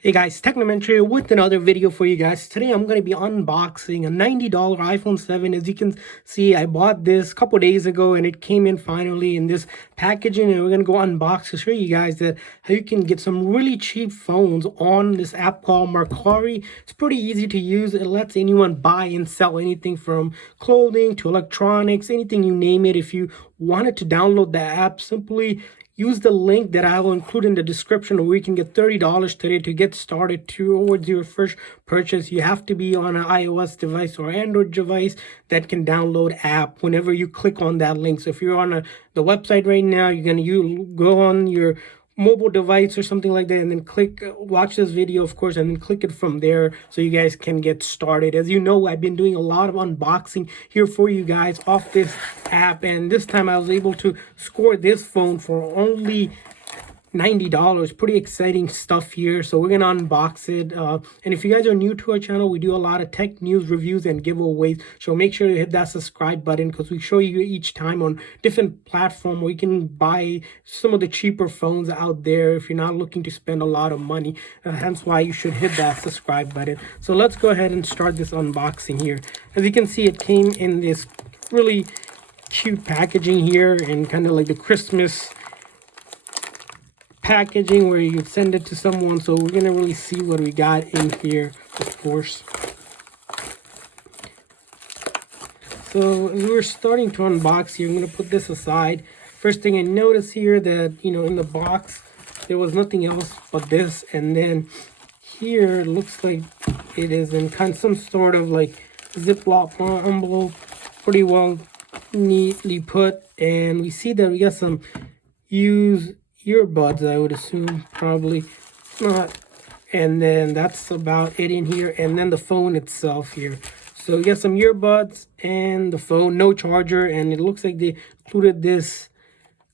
Hey guys, Technomentary with another video for you guys. Today I'm going to be unboxing a $90 iPhone 7. As you can see, I bought this a couple days ago and it came in finally in this packaging, and we're going to go unbox to show you guys that how you can get some really cheap phones on this app called Mercari. It's pretty easy to use. It lets anyone buy and sell anything from clothing to electronics, anything you name it. If you wanted to download the app, simply use the link that I will include in the description where you can get $30 today to get started towards your first purchase. You have to be on an iOS device or Android device that can download app whenever you click on that link. So if you're on the website right now, you're going to go on your mobile device or something like that and then click watch this video, of course, and then click it from there so you guys can get started. As you know, I've been doing a lot of unboxing here for you guys off this app, and this time I was able to score this phone for only $90. Pretty exciting stuff here, so we're gonna unbox it. And if you guys are new to our channel, we do a lot of tech news, reviews, and giveaways, so make sure you hit that subscribe button because we show you each time on different platform where you can buy some of the cheaper phones out there if you're not looking to spend a lot of money. Hence why you should hit that subscribe button. So let's go ahead and start this unboxing here. As you can see, it came in this really cute packaging here and kind of like the Christmas packaging where you send it to someone. So we're gonna really see what we got in here, of course. So as we're starting to unbox here, I'm gonna put this aside. First thing I notice here that, in the box there was nothing else but this, and then here it looks like it is in kind of some sort of like Ziploc envelope, pretty well neatly put, and we see that we got some used earbuds, I would assume, probably not, and then that's about it in here, and then the phone itself here. So you got some earbuds and the phone, no charger, and it looks like they included this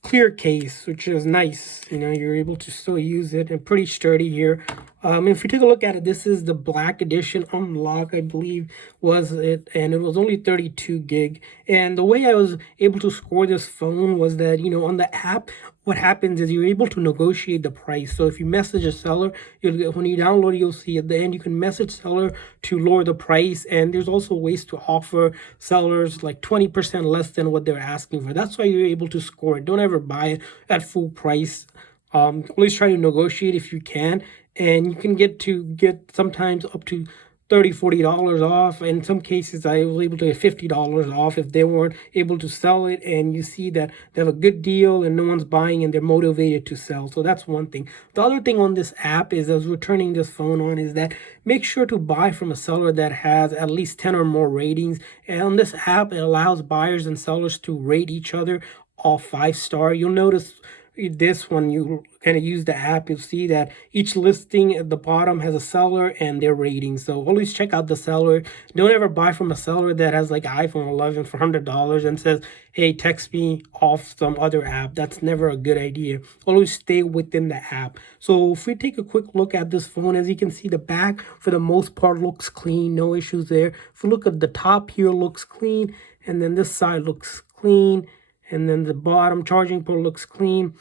clear case, which is nice. You're able to still use it, and pretty sturdy here. If you take a look at it, this is the black edition unlock, I believe was it, and it was only 32 gig. And the way I was able to score this phone was that, on the app, what happens is you're able to negotiate the price. So if you message a seller, when you download it, you'll see at the end you can message seller to lower the price, and there's also ways to offer sellers like 20% less than what they're asking for. That's why you're able to score it. Don't ever buy it at full price. Always try to negotiate if you can, and you can get sometimes up to $30-$40 off. In some cases I was able to get $50 off if they weren't able to sell it, and you see that they have a good deal and no one's buying and they're motivated to sell. So that's one thing. The other thing on this app is, as we're turning this phone on, is that make sure to buy from a seller that has at least 10 or more ratings. And on this app, it allows buyers and sellers to rate each other all 5-star. You'll notice this when you kind of use the app, you'll see that each listing at the bottom has a seller and their rating. So always check out the seller. Don't ever buy from a seller that has like iPhone 11 for $100 and says, hey, text me off some other app. That's never a good idea. Always stay within the app. So if we take a quick look at this phone, as you can see, the back for the most part looks clean, no issues there. If we look at the top here, looks clean, and then this side looks clean, and then the bottom charging port looks clean,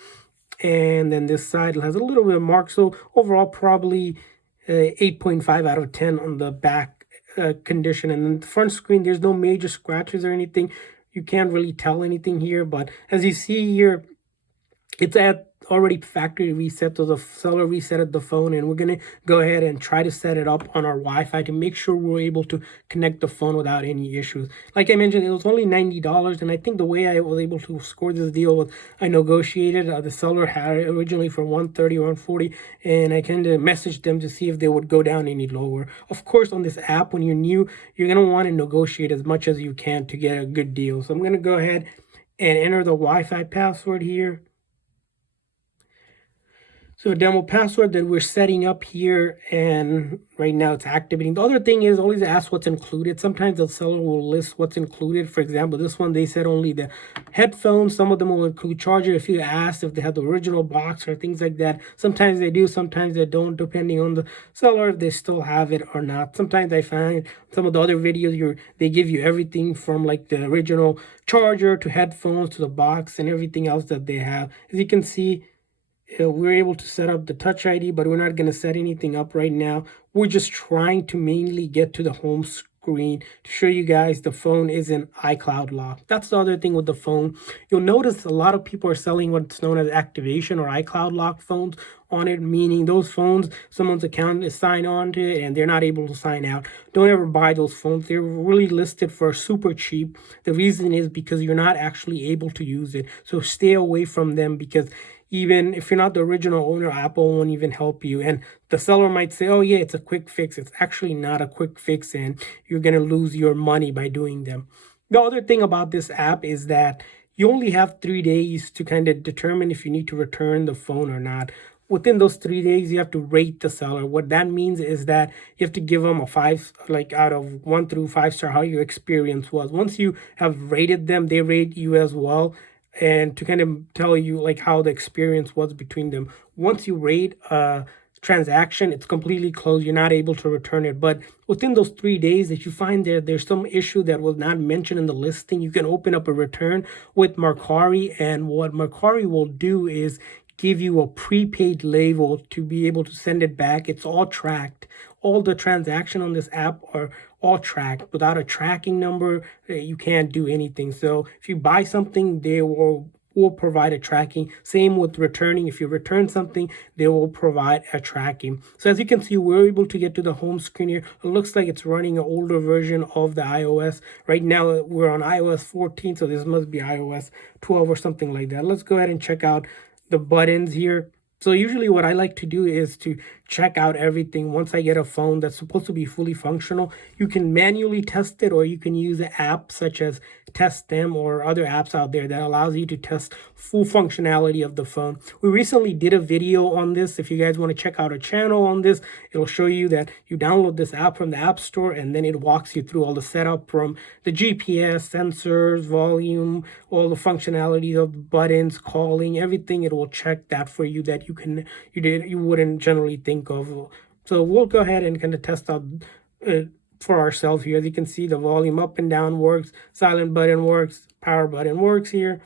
and then this side has a little bit of mark. So overall, probably 8.5 out of 10 on the back condition. And then the front screen, there's no major scratches or anything. You can't really tell anything here, but as you see here, it's at already factory reset, so the seller resetted the phone, and we're gonna go ahead and try to set it up on our Wi-Fi to make sure we're able to connect the phone without any issues. Like I mentioned, it was only $90, and I think the way I was able to score this deal was I negotiated. The seller had it originally for $130 or $140, and I kind of messaged them to see if they would go down any lower. Of course, on this app, when you're new, you're gonna want to negotiate as much as you can to get a good deal. So I'm gonna go ahead and enter the Wi-Fi password here. So a demo password that we're setting up here, and right now it's activating. The other thing is always ask what's included. Sometimes the seller will list what's included. For example, this one, they said only the headphones. Some of them will include charger if you asked if they have the original box or things like that. Sometimes they do, sometimes they don't, depending on the seller, if they still have it or not. Sometimes I find some of the other videos, they give you everything from like the original charger to headphones to the box and everything else that they have. As you can see, we're able to set up the Touch ID, but we're not going to set anything up right now. We're just trying to mainly get to the home screen to show you guys the phone is in iCloud lock. That's the other thing with the phone. You'll notice a lot of people are selling what's known as activation or iCloud lock phones on it, meaning those phones, someone's account is signed on to it and they're not able to sign out. Don't ever buy those phones. They're really listed for super cheap. The reason is because you're not actually able to use it. So stay away from them, because even if you're not the original owner, Apple won't even help you. And the seller might say, oh yeah, it's a quick fix. It's actually not a quick fix, and you're going to lose your money by doing them. The other thing about this app is that you only have 3 days to kind of determine if you need to return the phone or not. Within those 3 days, you have to rate the seller. What that means is that you have to give them a 5, like out of 1 through 5 star, how your experience was. Once you have rated them, they rate you as well, and to kind of tell you like how the experience was between them. Once you rate a transaction, it's completely closed. You're not able to return it. But within those 3 days, if you find there's some issue that was not mentioned in the listing, you can open up a return with Mercari. And what Mercari will do is give you a prepaid label to be able to send it back. It's all tracked. All the transaction on this app are all tracked. Without a tracking number, you can't do anything. So if you buy something, they will provide a tracking. Same with returning. If you return something, they will provide a tracking. So as you can see, we're able to get to the home screen here. It looks like it's running an older version of the iOS. Right now, we're on iOS 14, so this must be iOS 12 or something like that. Let's go ahead and check out the buttons here. So usually what I like to do is to check out everything. Once I get a phone that's supposed to be fully functional, you can manually test it, or you can use an app such as Test Them or other apps out there that allows you to test full functionality of the phone. We recently did a video on this. If you guys want to check out a channel on this, it'll show you that you download this app from the App Store, and then it walks you through all the setup from the GPS, sensors, volume, all the functionalities of the buttons, calling, everything. It will check that for you that you wouldn't generally think of. So we'll go ahead and kind of test out for ourselves here. As you can see, the volume up and down works, silent button works, power button works here,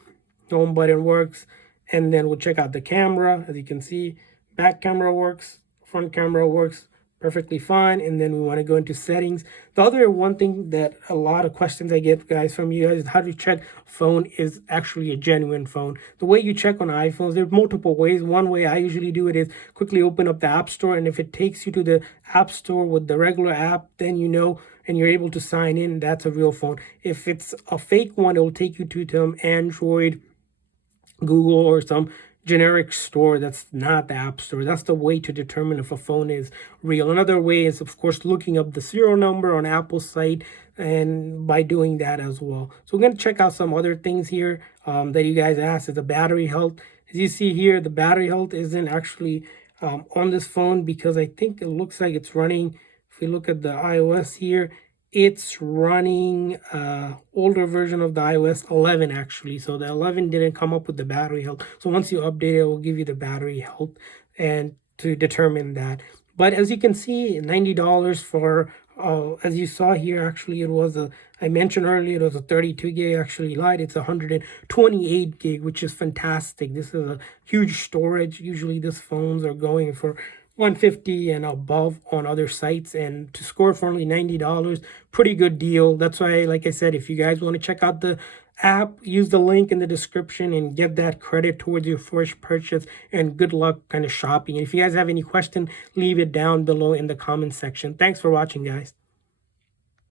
home button works, and then we'll check out the camera. As you can see, back camera works, front camera works perfectly fine. And then we want to go into settings. The other one thing that a lot of questions I get, guys, from you guys is how to check phone is actually a genuine phone. The way you check on iPhones, there's multiple ways. One way I usually do it is quickly open up the App Store, and if it takes you to the App Store with the regular app, then you know, and you're able to sign in, that's a real phone. If it's a fake one, it will take you to some Android, Google, or some generic store that's not the App Store. That's the way to determine if a phone is real. Another way is, of course, looking up the serial number on Apple's site, and by doing that as well. So we're going to check out some other things here that you guys asked, is the battery health. As you see here, the battery health isn't actually on this phone, because I think it looks like it's running, if we look at the iOS here, it's running older version of the iOS 11 actually. So the 11 didn't come up with the battery health. So once you update it, it will give you the battery health and to determine that. But as you can see, $90 for, as you saw here, actually it was I mentioned earlier, it was a 32 gig actually light. It's 128 gig, which is fantastic. This is a huge storage. Usually these phones are going for 150 and above on other sites, and to score for only $90, pretty good deal. That's why, like I said, if you guys want to check out the app, use the link in the description and get that credit towards your first purchase, and good luck kind of shopping. And if you guys have any question, leave it down below in the comment section. Thanks for watching, guys.